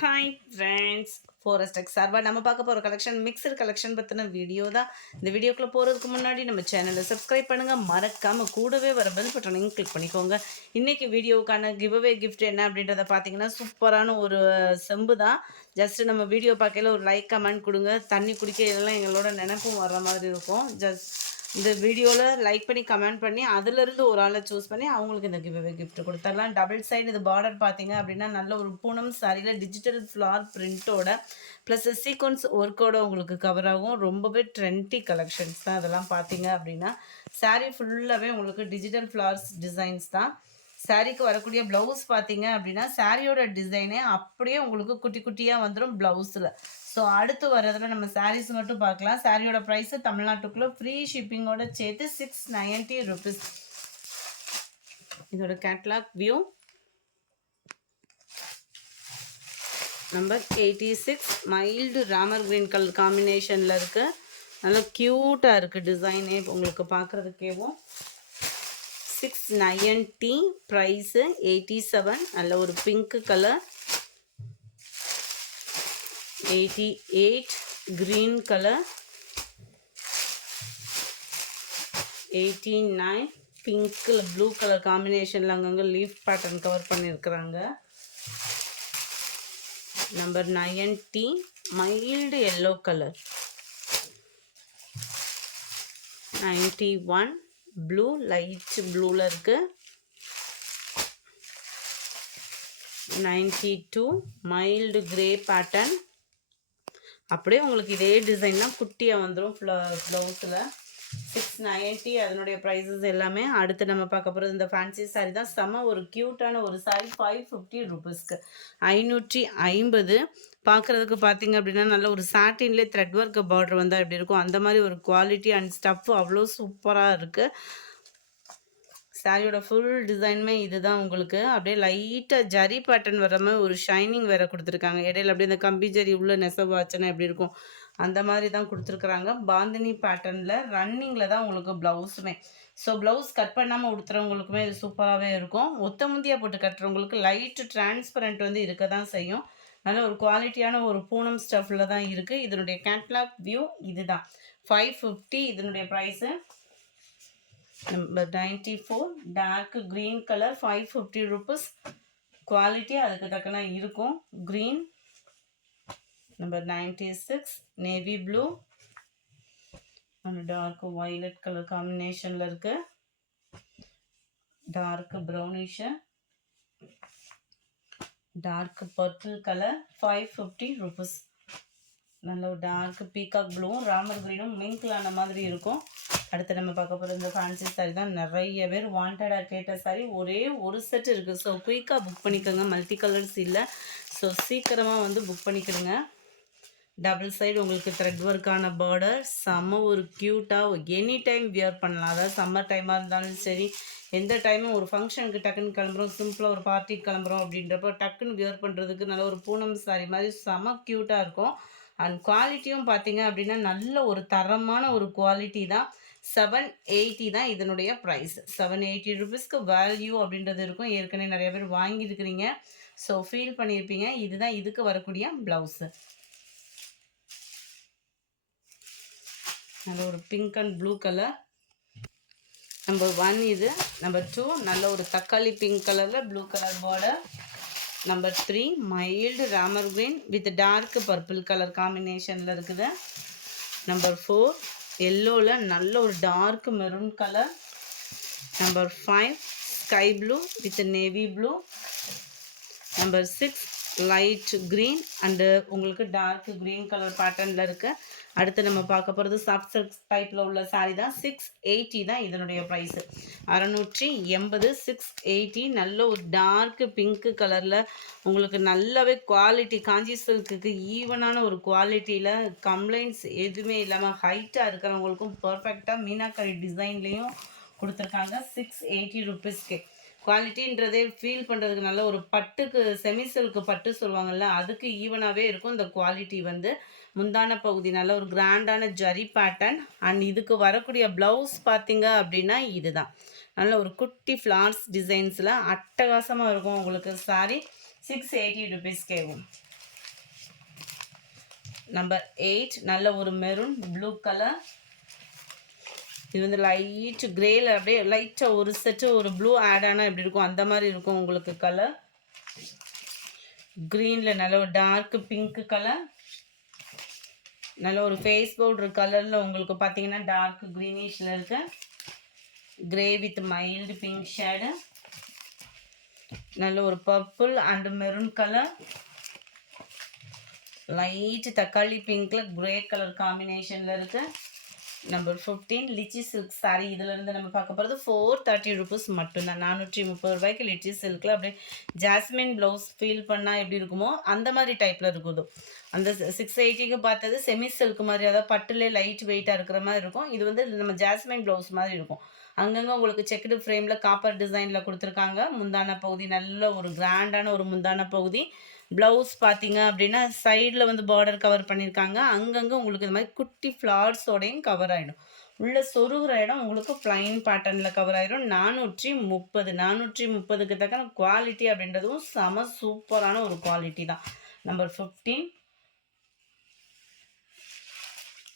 Hi friends, forest X சார்பாக நம்ம பார்க்க போகிற கலெக்ஷன் மிக்சர் கலெக்ஷன் பற்றின வீடியோ தான். இந்த வீடியோக்குள்ளே போகிறதுக்கு முன்னாடி நம்ம சேனலை சப்ஸ்கிரைப் பண்ணுங்கள், மறக்காமல் கூடவே வர பெல் பட்டனையும் கிளிக் பண்ணிக்கோங்க. இன்றைக்கி வீடியோவுக்கான கிவ்அவே கிஃப்ட் என்ன அப்படின்றத பார்த்தீங்கன்னா சூப்பரான ஒரு செம்பு தான். ஜஸ்ட்டு நம்ம வீடியோ பார்க்கையில் ஒரு லைக் கமெண்ட் கொடுங்க. தண்ணி குடிக்க இதெல்லாம் எங்களோட நினைப்பும் வர்ற மாதிரி இருக்கும். இந்த வீடியோவில் லைக் பண்ணி கமெண்ட் பண்ணி அதிலிருந்து ஒரு ஆளை சூஸ் பண்ணி அவங்களுக்கு இந்த கிவ்அவே கிஃப்ட் கொடுத்துடலாம். டபுள் சைடு இது பார்டர் பார்த்தீங்க அப்படின்னா நல்ல ஒரு பூனம் சாரியில் டிஜிட்டல் ஃப்ளார் பிரிண்ட்டோட ப்ளஸ் சீக்வன்ஸ் ஒர்க்கோட உங்களுக்கு கவர் ஆகும். ரொம்பவே ட்ரெண்டி கலெக்ஷன்ஸ் தான் அதெல்லாம் பார்த்தீங்க அப்படின்னா. சாரீ ஃபுல்லாகவே உங்களுக்கு டிஜிட்டல் ஃப்ளார்ஸ் டிசைன்ஸ் தான். சாரீக்கு வரக்கூடிய ப்ளவுஸ் பார்த்தீங்க அப்படின்னா சாரியோட டிசைனே அப்படியே உங்களுக்கு குட்டி குட்டியாக வந்துடும் ப்ளவுஸில். ஸோ அடுத்து வர்றதில் நம்ம சாரீஸ் மட்டும் பார்க்கலாம். சாரியோட ப்ரைஸு தமிழ்நாட்டுக்குள்ளே ஃப்ரீ ஷிப்பிங்கோட சேர்த்து 690 rupees. இதோட catalogue view number 86 mild Ramar green colour காம்பினேஷனில் இருக்குது. நல்லா க்யூட்டாக இருக்குது டிசைனே உங்களுக்கு பார்க்குறதுக்கேவும். 690 ப்ரைஸு 87. நல்ல ஒரு pink colour. 88 green color. 89 pink blue color combinationல அங்கங்க லீஃப் பேட்டர்ன் கவர் பண்ணியிருக்கிறாங்க. Number 90 mild yellow color. 91 blue light ப்ளூவில் இருக்கு. 92 மைல்டு கிரே பேட்டர்ன். அப்படியே உங்களுக்கு இதே டிசைன்லாம் குட்டியாக வந்துடும் ப்ளவுஸில். 690 அதனுடைய ப்ரைஸஸ் எல்லாமே. அடுத்து நம்ம பார்க்க போகிறது இந்த ஃபேன்சி சாரீ தான். செம்ம ஒரு க்யூட்டான ஒரு சாரீ 550 rupeesக்கு. 550 பார்க்குறதுக்கு பார்த்தீங்க அப்படின்னா நல்ல ஒரு சாட்டின்லேயே த்ரெட் ஒர்க் பார்டர் வந்தால் எப்படி இருக்கும் அந்த மாதிரி ஒரு குவாலிட்டி அண்ட் ஸ்டஃப் அவ்வளோ சூப்பராக இருக்குது. சாரியோட ஃபுல் டிசைனுமே இதுதான் உங்களுக்கு. அப்படியே லைட்டாக ஜரி பேட்டர்ன் வர மாதிரி ஒரு ஷைனிங் வேறு கொடுத்துருக்காங்க. இடையில அப்படியே இந்த கம்பி ஜரி உள்ள நெசவு ஆச்சுன்னா எப்படி இருக்கும் அந்த மாதிரி தான் கொடுத்துருக்குறாங்க. பாந்தினி பேட்டர்னில் ரன்னிங்கில் தான் உங்களுக்கு ப்ளவுஸுமே. ஸோ ப்ளவுஸ் கட் பண்ணாமல் உடுத்துறவங்களுக்குமே இது சூப்பராகவே இருக்கும். ஒத்த முந்தியாக போட்டு கட்டுறவங்களுக்கு லைட்டு டிரான்ஸ்பரண்ட் வந்து இருக்க தான் செய்யும். நல்ல ஒரு குவாலிட்டியான ஒரு பூனம் ஸ்டஃப்பில் தான் இருக்குது. இதனுடைய கேட்லாக் வியூ இதுதான். 550 இதனுடைய price. Number 94 dark green colour 550 rupees. Quality அதுக்கு தக்கன இருக்கும். Green. Number 96 navy blue dark violet colour காம்பினேஷனில் இருக்கு. Dark brownish dark purple colour 550 rupees. நல்ல ஒரு டார்க் பீகாக் ப்ளூவும் ராமர் க்ரீனும் மிங்க்லான மாதிரி இருக்கும். அடுத்து நம்ம பார்க்க போகிற இந்த ஃபேன்சி சாரீ தான். நிறைய பேர் வாண்டடாக கேட்ட சாரீ. ஒரே ஒரு செட் இருக்குது. ஸோ குயிக்காக புக் பண்ணிக்கோங்க. மல்டி கலர்ஸ் இல்லை. ஸோ சீக்கிரமாக வந்து புக் பண்ணிக்கிறங்க. டபுள் சைடு உங்களுக்கு த்ரெட் ஒர்க்கான பார்டர். செம்ம ஒரு க்யூட்டாக எனி டைம் வியர் பண்ணலாம். அதாவது சம்மர் டைமாக இருந்தாலும் சரி, எந்த டைமும் ஒரு ஃபங்க்ஷனுக்கு டக்குன்னு கிளம்புறோம், சிம்பிளாக ஒரு பார்ட்டிக்கு கிளம்புறோம் அப்படின்றப்போ டக்குன்னு வியர் பண்ணுறதுக்கு நல்ல ஒரு பூனம் சாரீ மாதிரி செம்ம க்யூட்டாக இருக்கும். அண்ட் குவாலிட்டியும் பார்த்தீங்க அப்படின்னா நல்ல ஒரு தரமான ஒரு குவாலிட்டி தான். 780 தான் இதனுடைய ப்ரைஸ். 780 rupeesக்கு வேல்யூ அப்படின்றது இருக்கும். ஏற்கனவே நிறைய பேர் வாங்கியிருக்கிறீங்க. ஸோ ஃபீல் பண்ணியிருப்பீங்க. இதுதான் இதுக்கு வரக்கூடிய ப்ளவுஸு. நல்ல ஒரு pink and blue colour. Number 1 இது. நம்பர் 2 நல்ல ஒரு தக்காளி பிங்க் கலரில் blue colour border. Number 3 mild Ramar green with dark purple colour காம்பினேஷனில் இருக்குது. நம்பர் 4 எல்லோவில் நல்ல ஒரு dark maroon colour. Number 5 sky blue with navy blue. Number 6 light green and உங்களுக்கு டார்க் க்ரீன் கலர் பேட்டர்னில் இருக்குது. அடுத்து நம்ம பார்க்க போகிறது சாஃப்ட் சில்க் டைப்பில் உள்ள சாரீ தான். 680 தான் இதனுடைய ப்ரைஸு. 680 680. நல்ல ஒரு டார்க் பிங்க்கு கலரில் உங்களுக்கு நல்லாவே குவாலிட்டி காஞ்சி சில்க்குக்கு ஈவனான ஒரு குவாலிட்டியில் கம்ப்ளைண்ட்ஸ் எதுவுமே இல்லாமல் ஹைட்டாக இருக்கிறவங்களுக்கும் பர்ஃபெக்டாக மீனாக்கரி டிசைன்லேயும் கொடுத்துருக்காங்க. 680 rupeesக்கு. குவாலிட்டின்றதே ஃபீல் பண்ணுறதுக்கு நல்ல ஒரு பட்டுக்கு செமி சில்க்கு பட்டு சொல்லுவாங்கள்ல, அதுக்கு ஈவனாகவே இருக்கும் இந்த குவாலிட்டி வந்து. முந்தான பகுதி நல்ல ஒரு கிராண்டான ஜரி பேட்டர்ன். அண்ட் இதுக்கு வரக்கூடிய ப்ளவுஸ் பார்த்தீங்க அப்படின்னா இதுதான். நல்ல ஒரு குட்டி ஃப்ளார்ஸ் டிசைன்ஸில் அட்டகாசமாக இருக்கும் உங்களுக்கு சாரீ. 680 rupees கேவும். நம்பர் 8 நல்ல ஒரு மெரூன் ப்ளூ கலர். இது வந்து லைட் கிரேல அப்படியே லைட்டாக ஒரு செட்டு ஒரு ப்ளூ ஆட் ஆனால் எப்படி இருக்கும் அந்த மாதிரி இருக்கும் உங்களுக்கு கலர். க்ரீனில் நல்ல ஒரு டார்க் பிங்க் கலர். நல்ல ஒரு ஃபேஸ் பவுடர் கலரில் உங்களுக்கு பார்த்தீங்கன்னா டார்க் க்ரீனிஷில் இருக்கு. Grey with mild pink shade. நல்ல ஒரு purple and maroon colour. Light தக்காளி பிங்க்ல கிரே கலர் காம்பினேஷனில் இருக்கு. Number 15 lychee silk sari. இதிலேருந்து நம்ம பார்க்க போகிறது 430 ருபீஸ் மட்டும்தான். 430 ரூபாய்க்கு லிச்சி சில்கில் அப்படியே ஜாஸ்மின் ப்ளவுஸ் ஃபீல் பண்ணால் எப்படி இருக்குமோ அந்த மாதிரி டைப்பில் இருக்குது. அந்த 680க்கு பார்த்தது செமி சில்க் மாதிரி, அதாவது பட்டுலே லைட் வெயிட்டாக இருக்கிற மாதிரி இருக்கும். இது வந்து நம்ம ஜாஸ்மின் ப்ளவுஸ் மாதிரி இருக்கும். அங்கங்கே உங்களுக்கு செக்குடு ஃப்ரேமில் காப்பர் டிசைனில் கொடுத்துருக்காங்க. முந்தான பகுதி நல்ல ஒரு கிராண்டான ஒரு முந்தான பகுதி. ப்ளவுஸ் பார்த்தீங்க அப்படின்னா சைடில் வந்து பார்டர் கவர் பண்ணியிருக்காங்க. அங்கங்கே உங்களுக்கு இந்த மாதிரி குட்டி ஃப்ளார்ஸோடையும் கவர் ஆகிடும். உள்ளே சொருகிற இடம் உங்களுக்கு ப்ளைன் பேட்டர்னில் கவர் ஆகிடும். 430 430க்கு தக்க குவாலிட்டி அப்படின்றதும் செம சூப்பரான ஒரு குவாலிட்டி தான். Number 15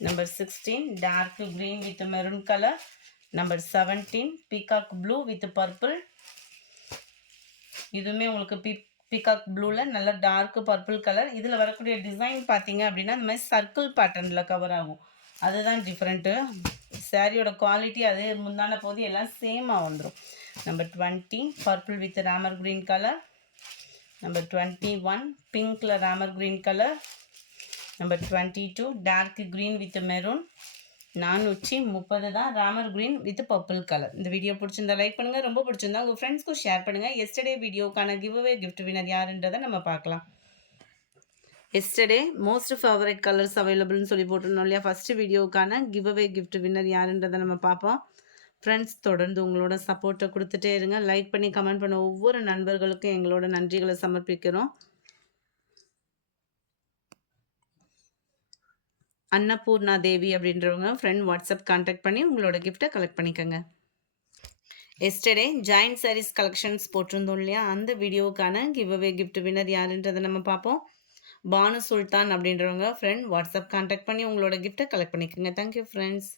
number 16 dark green with maroon colour. Number 17 peacock blue with purple. இதுவுமே உங்களுக்கு பீகாக் ப்ளூவில் நல்ல டார்க் பர்பிள் கலர். இதில் வரக்கூடிய டிசைன் பார்த்தீங்க அப்படின்னா இந்த மாதிரி சர்க்கிள் பேட்டர்னில் கவர் ஆகும். அதுதான் டிஃப்ரெண்ட்டு. சாரியோட குவாலிட்டி அது முந்தான போது எல்லாம் சேமாக வந்துடும். Number 20 purple with Ramar green colour. Number 21 பிங்க்கில் Ramar green colour. Number 22 dark green with maroon. 430 தான் Ramar green with purple colour. இந்த வீடியோ பிடிச்சிருந்தா லைக் பண்ணுங்கள். ரொம்ப பிடிச்சிருந்தா உங்கள் ஃப்ரெண்ட்ஸ்க்கும் ஷேர் பண்ணுங்கள். எஸ்டர்டே வீடியோக்கான கிவ்அவே கிஃப்ட் வினர் யாருன்றதை நம்ம பார்க்கலாம். எஸ்டர்டே மோஸ்ட் ஃபேவரட் கலர்ஸ் அவைலபிள்னு சொல்லி போட்டிருந்தோம் இல்லையா? ஃபஸ்ட்டு வீடியோக்கான கிவ்அவே கிஃப்ட் வின்னர் யாருன்றதை நம்ம பார்ப்போம். ஃப்ரெண்ட்ஸ் தொடர்ந்து உங்களோட சப்போர்ட்டை கொடுத்துட்டே இருங்க. லைக் பண்ணி கமெண்ட் பண்ண ஒவ்வொரு நண்பர்களுக்கும் எங்களோட நன்றிகளை சமர்ப்பிக்கிறோம். அன்னபூர்ணா தேவி அப்படின்றவங்க ஃப்ரெண்ட் வாட்ஸ்அப் கான்டாக்ட் பண்ணி உங்களோட கிஃப்ட்டை கலெக்ட் பண்ணிக்கோங்க. எஸ்டர்டே ஜாயின்ட் சாரீஸ் கலெக்ஷன்ஸ் போட்டிருந்தோம் இல்லையா? அந்த வீடியோவுக்கான கிவ்அவே கிஃப்ட் வின்னர் யாருன்றதை நம்ம பார்ப்போம். பானு சுல்தான் அப்படின்றவங்க ஃப்ரெண்ட் வாட்ஸ்அப் கான்டாக்ட் பண்ணி உங்களோட கிஃப்ட்டை கலெக்ட் பண்ணிக்கோங்க. Thank you friends.